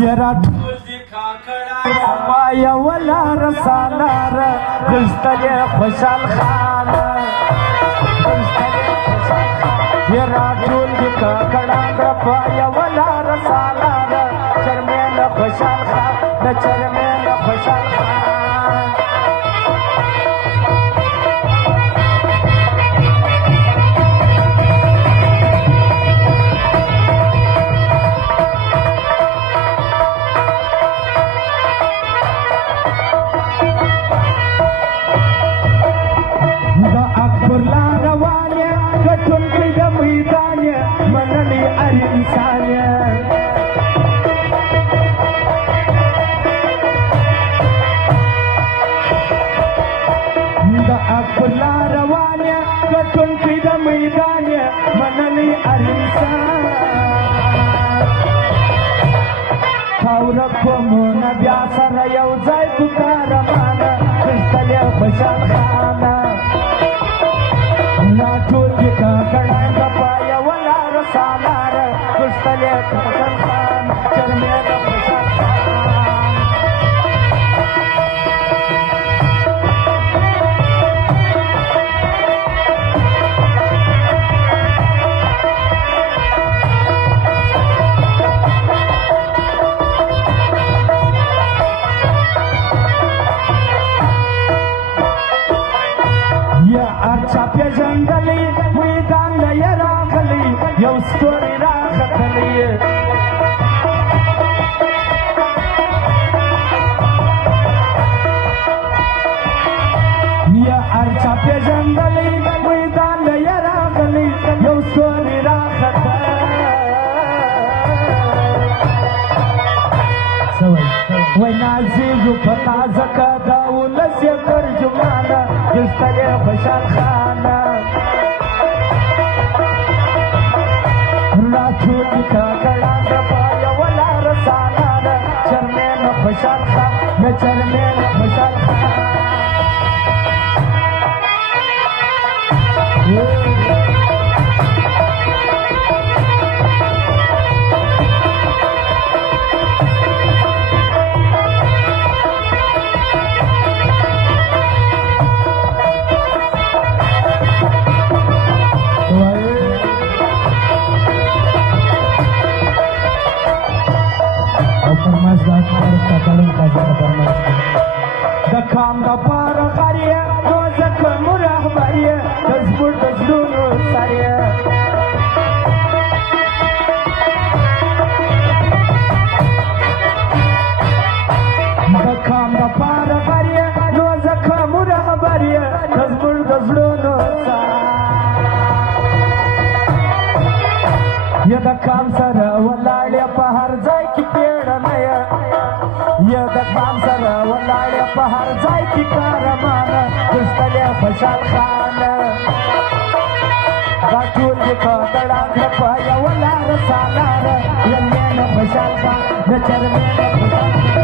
یرا ټول دي کاکړه پایا ولا رسالار دستله خوشال خان یرا ټول دي کاکړه پایا ولا رسالار چرمن خوشال خان د چرمن خوشال خان کومونه بیا سره یو ځای کو کاروانه کښتلې خوشحال خانه لا ټول دي کاکړان د پایه ولاړه سالاره کښتلې خوشحال خان چرمې د خوشحال خان جنگلی میدان لیا راغلی یو ستوری راختلی یا ارچا پی جنگلی میدان لیا راغلی یو ستوری راختلی وی نازیگو پتا زکا داولس یا ترجمانا جستلی خوشحال خانا ټول دي کاکړان د پایه ولاړه سالاره چرمن خوشحال خان د چرمن خوشحال خان د کام د پاره غریه نو ځکه مو رهبریه د زموږ د زړونو سریه د کام د پاره غریه نو ځکه مو رهبریه د زموږ د زړونو یا د کام سره ولاړې په هر ځای کې پیړنه یا د کام سره ولاړې په هر ځای کې کاروانه کښتلې خوشحال خانه دا ټول دي کاکړان د پایه ولاړه سالاره چرمن خوشحال خان د چرمن خوشحال خان